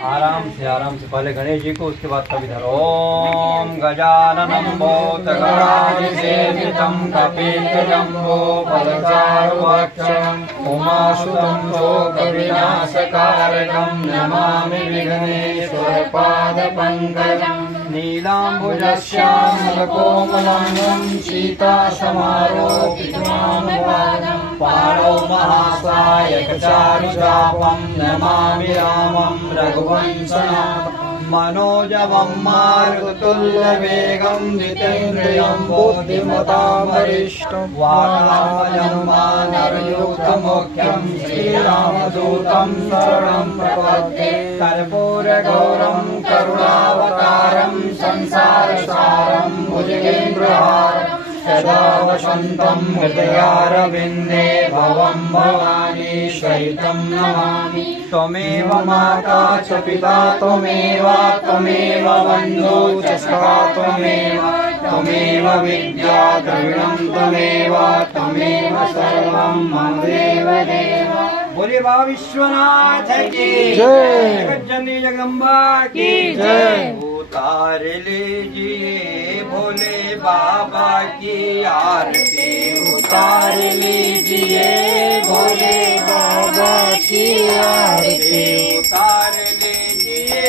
आराम से पहले गणेश जी को, उसके बाद कभी धरो। ओम गजाननं भूतगणाधिसेवितं कपित्थजम्बोफलचारुभक्षणं उमासुतं शोकविनाशकारकं नमामि विघ्नेश्वरपादपङ्कजम्। नीलाम्बुजश्यामलकोमलं सीतासमारोपितमानुपादं पाणौ महासायकचारुचापं नमामि रामं रघुवंशनाथं। मनोजवं मारुततुल्यवेगं जितेन्द्रियं बुद्धिमतां वरिष्ठं वातात्मजं वानरयूथमुख्यं श्रीरामदूतं शरणं प्रपद्ये। कर्पूरगौरं करुणावतारं संसारसारं भुजगेन्द्रहारं सदा वसन्तं हृदयारविन्दे भवं भवानी सहितं नमामि। त्वमेव माता च पिता त्वमेव बन्धु च सखा त्वमेव विद्या द्रविणं त्वमेव सर्वं मम देवदेव। बोले बाबा विश्वनाथ की जय, जननी जगदम्बा की जय। उतार लीजिए भोले बाबा की आरती, उतार लीजिए भोले बाबा की आरती, उतार लीजिए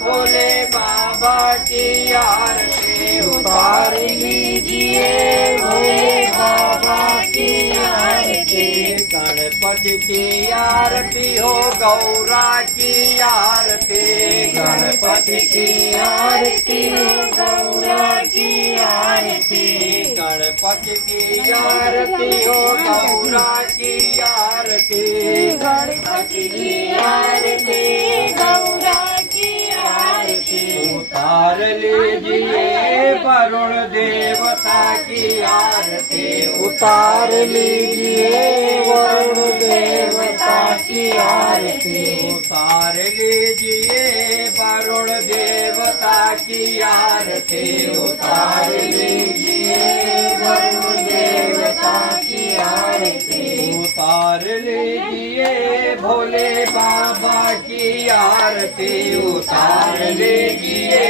भोले बाबा की आरती, उतार लीजिए भोले बाबा की आरती। गणपति की आरती हो, गौरा की आरती, गणपति की आरती हो, गौरा की आरती, गणपति की आरती हो, गौरा की आरती, गणपति की आरती, गौरा की आरती। उतार लीजिए वरुण देवता की आरती, उतार लीजिए वरुण देवता की आरती, उतार लीजिए वरुण देवता की आरती, उतार लीजिए वरुण देवता की आरती, उतार लीजिए भोले बाबा की आरती, उतार लीजिए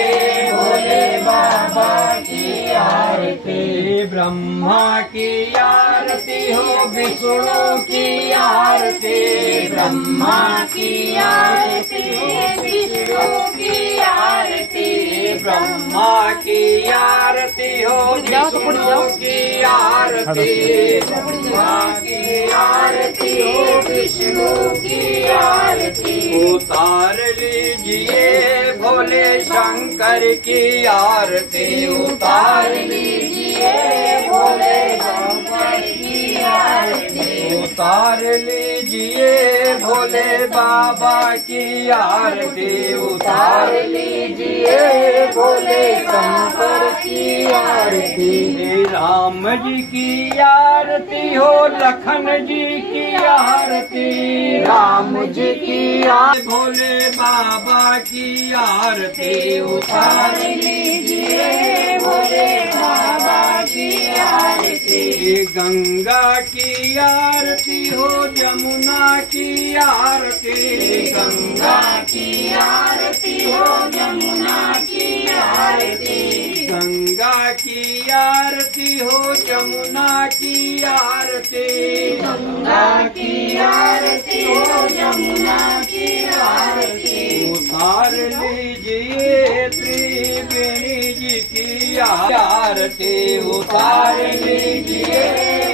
भोले बाबा की आरती। ब्रह्मा की आरती हो, विष्णु की आरती, ब्रह्मा की आरती हो, विष्णु की आरती, ब्रह्मा की आरती हो, विष्णु की आरती, ब्रह्मा की आरती हो, विष्णु की आरती। उतार लीजिए भोले शंकर की आरती, उतार लीजिए भोले शंकर की आरती, उतार लीजिए भोले बाबा की आरती, उतार लीजिए भोले शंकर की आरती। राम जी की आरती हो, लखन जी की आरती, राम जी की आरती, भोले बाबा की आरती, उतार लीजिए भोले बाबा की आरती। गंगा की आरती हो, जमुना की आरती, गंगा की आरती हो, जमुना की आरती, गंगा की आरती हो, जमुना की आरती, गंगा की आरती हो, जमुना की आरती। उतार लीजिए त्रिवेणी जी की आरती, उतार लीजिए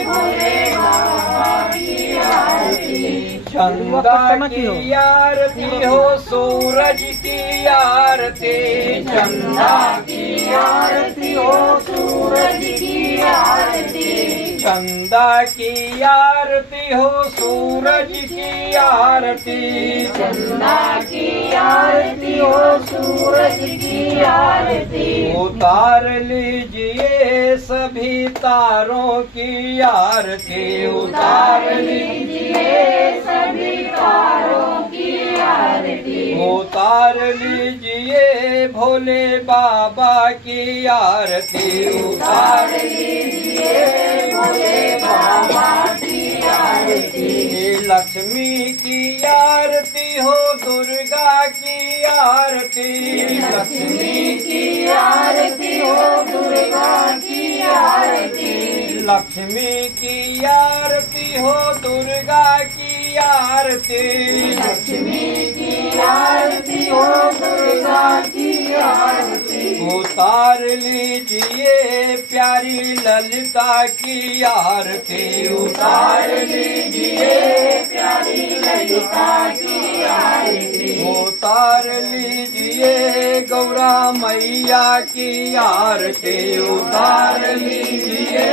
भोले बाबा की आरती। चंदा की आरती हो, सूरज की आरती, चंदा की आरती हो, सूरज की आरती, चंदा की आरती हो, सूरज की आरती, चंदा की आरती हो, सूरज की आरती। उतार लीजिए सभी तारों की आरती, उतार लीजिए सभी तारों की आरती, उतार लीजिए भोले बाबा की आरती, उतार लीजिए भोले बाबा की आरती, लक्ष्मी की आरती हो दुर्गा की आरती, लक्ष्मी की आरती हो दुर्गा की आरती, लक्ष्मी की आरती हो दुर्गा की आरती, लक्ष्मी की आरती हो दुर्गा की आरती, उतार लीजिए प्यारी ललिता की आरती, उतार लीजिए प्यारी ललिता की आरती, उतार लीजिए गौरा मैया की आरती, उतार लीजिए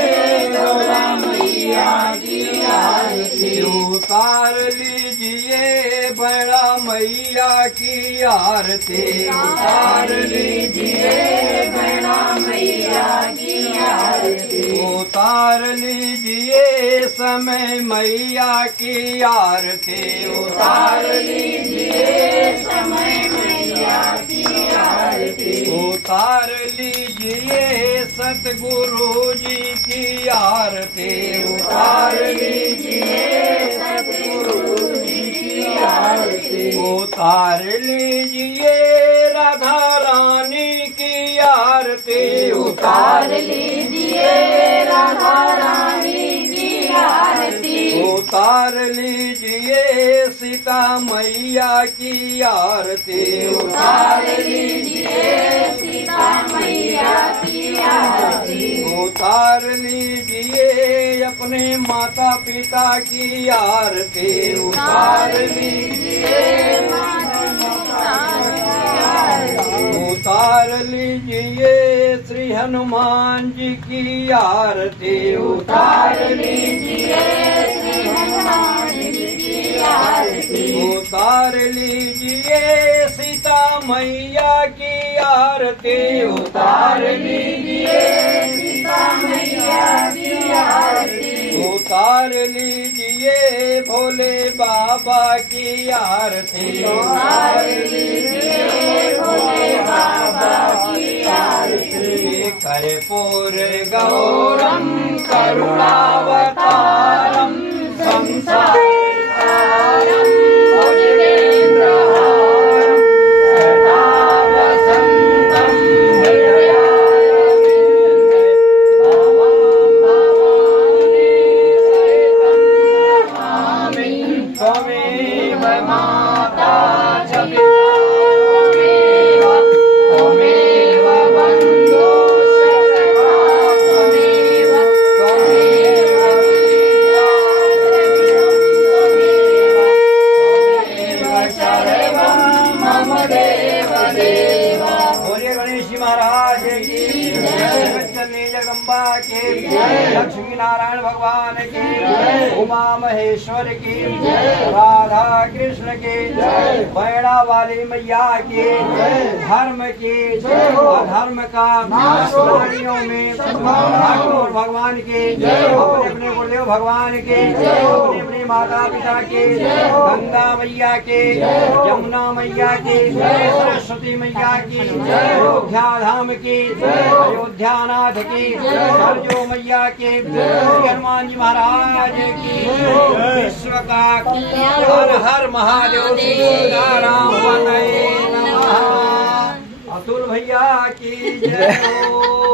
गौरा मैया की आरती, उतार लीजिए बड़ा मैया की आरती, उतार लीजिए बड़ा मैया की आरती, उतार लीजिए समय मैया की आरती, उतार लीजिए समय मैया की आरती, उतार लीजिए सतगुरु जी की आरती, उतार लीजिए सतगुरु जी की आरती, उतार लीजिए राधा रानी की आरती, उतार लीजिए राधा रानी की आरती, उतार लीजिए सीता मैया की आरती, उतार लीजिए सीता मैया की आरती, उतार लीजिए अपने माता पिता की आरती, उतार लीजिए माता पिता की आरती, उतार लीजिए श्री हनुमान जी की आरती, उतार लीजिए श्री हनुमान जी की आरती, उतार लीजिए सीता मैया की आरती, उतार लीजिए सीता मैया की आरती, उतार लीजिए भोले बाबा की आरती, उतार लीजिए भोले बाबा की आरती, कर्पूर गौरम करुणावतारम संसारसारम भुजगेन्द्रहारम सदा वसन्तं हृदयारविन्दे भवां भवानी सहितं नमामि त्वमेव माता च पिता त्वमेव बन्धुश्च सखा त्वमेव सर्वं मम देव देव। बोलिए गणेश जी महाराज की जय, चलनी जगदम्बा के लक्ष्मी नारायण भगवान की, उमा महेश्वर की, राधा कृष्ण की, बैड़ा वाली मैया की, धर्म की, अधर्म का प्राणियों में ठाकुर भगवान के, अपने अपने गुरुदेव भगवान के, अपने अपने माता पिता के, गंगा मैया के, यमुना मैया की, सरस्वती मैया की, अयोध्या धाम की, अयोध्यानाथ की, सरजो मैया के, श्री हनुमान जी महाराज की, विश्व का हर हर महादेव सीताराम वंदे नमः। अतुल भैया की जय हो।